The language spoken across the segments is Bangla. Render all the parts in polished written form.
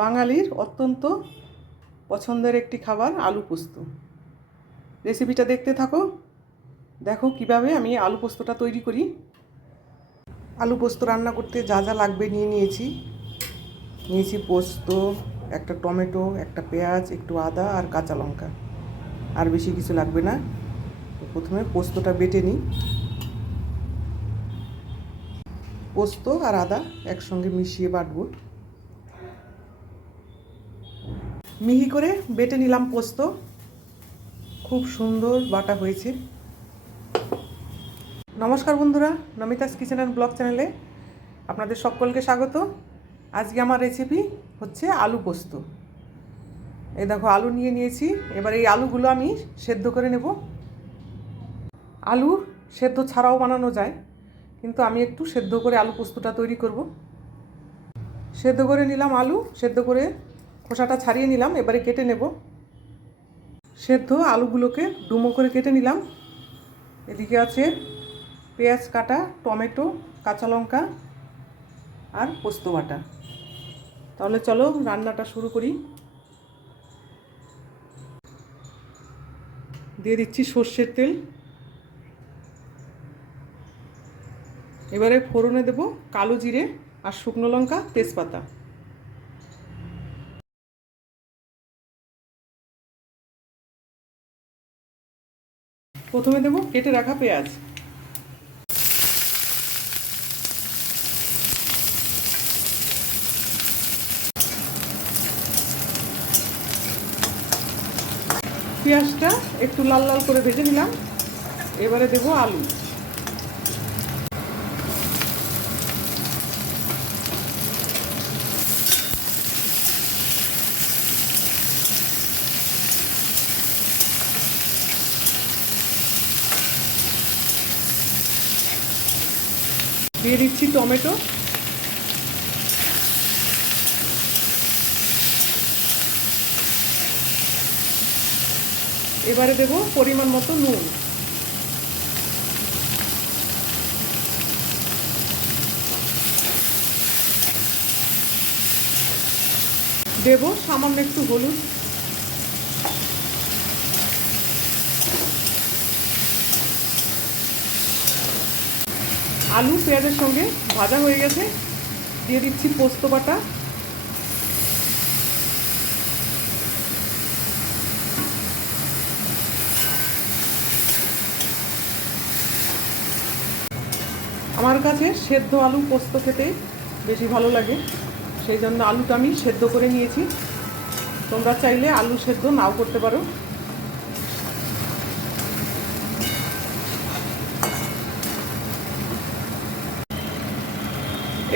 বাঙালির অত্যন্ত পছন্দের একটি খাবার আলু পোস্ত। রেসিপিটা দেখতে থাকো, দেখো কিভাবে আমি আলু পোস্তটা তৈরি করি। আলু পোস্ত রান্না করতে যা যা লাগবে নিয়েছি পোস্ত, একটা টমেটো, একটা পেঁয়াজ, একটু আদা আর কাঁচা লঙ্কা। আর বেশি কিছু লাগবে না। প্রথমে পোস্তটা বেটে নিই। পোস্ত আর আদা একসঙ্গে মিশিয়ে বাটবো। মিহি করে বেটে নিলাম পোস্ত, খুব সুন্দর বাটা হয়েছে। নমস্কার বন্ধুরা, নমিতাস কিচেন অ্যান্ড ব্লগ চ্যানেলে আপনাদের সকলকে স্বাগত। আজকে আমার রেসিপি হচ্ছে আলু পোস্ত। এই দেখো আলু নিয়েছি। এবার এই আলুগুলো আমি সেদ্ধ করে নেব। আলু সেদ্ধ ছাড়াও বানানো যায়, কিন্তু আমি একটু সেদ্ধ করে আলু পোস্তটা তৈরি করব। সেদ্ধ করে নিলাম আলু, সেদ্ধ করে খোসাটা ছাড়িয়ে নিলাম। এবারে কেটে নেব। সেদ্ধ আলুগুলোকে ডুমো করে কেটে নিলাম। এদিকে আছে পেঁয়াজ কাটা, টমেটো, কাঁচা লঙ্কা আর পোস্ত বাটা। তাহলে চলো রান্নাটা শুরু করি। দিয়ে দিচ্ছি সর্ষের তেল। এবারে ফোড়নে দেব কালো জিরে আর শুকনো লঙ্কা, তেজপাতা। প্রথমে দেব কেটে রাখা পেঁয়াজ। পেঁয়াজটা একটু লাল লাল করে ভেজে নিলাম। এবারে দেব আলু। দিয়ে দিচ্ছি টমেটো। এবারে দেব পরিমাণ মতো নুন। দেব সামান্য একটু হলুদ। আলু পেঁয়াজের সঙ্গে ভাজা হয়ে গেছে। দিয়ে দিচ্ছি পোস্ত বাটা। আমার কাছে সেদ্ধ আলু পোস্ত খেতে বেশি ভালো লাগে, সেই জন্য আলুটা আমি সেদ্ধ করে নিয়েছি। তোমরা চাইলে আলু সেদ্ধ নাও করতে পারো।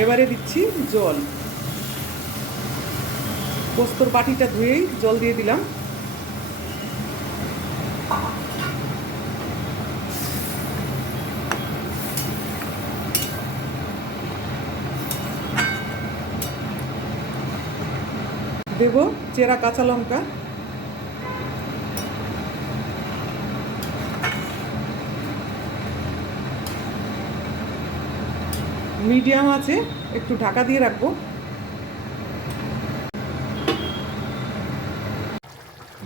এবারে দিচ্ছি জল। পোস্তর বাটিটা ধুয়েই জল দিয়ে দিলাম। দেব চেরা কাঁচা লঙ্কা। মিডিয়াম আছে একটু ঢাকা দিয়ে রাখবো।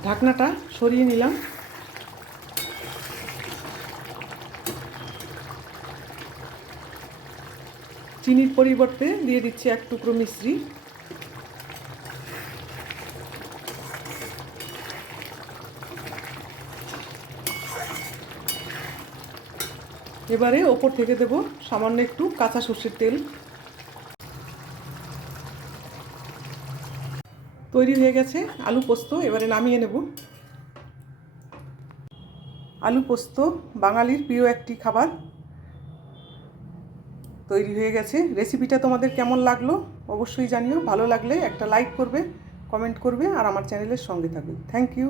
ঢাকনাটা সরিয়ে নিলাম। চিনির পরিবর্তে দিয়ে দিচ্ছি এক টুকরো মিশ্রি। এবারে ওপর থেকে দেব সামান্য একটু কাঁচা সর্ষের তেল। তৈরি হয়ে গেছে আলু পোস্ত। এবারে নামিয়ে নেব। আলু পোস্ত বাঙালির প্রিয় একটি খাবার তৈরি হয়ে গেছে। রেসিপিটা তোমাদের কেমন লাগলো অবশ্যই জানিও। ভালো লাগলে একটা লাইক করবে, কমেন্ট করবে আর আমার চ্যানেলের সঙ্গে থাকবে। Thank you.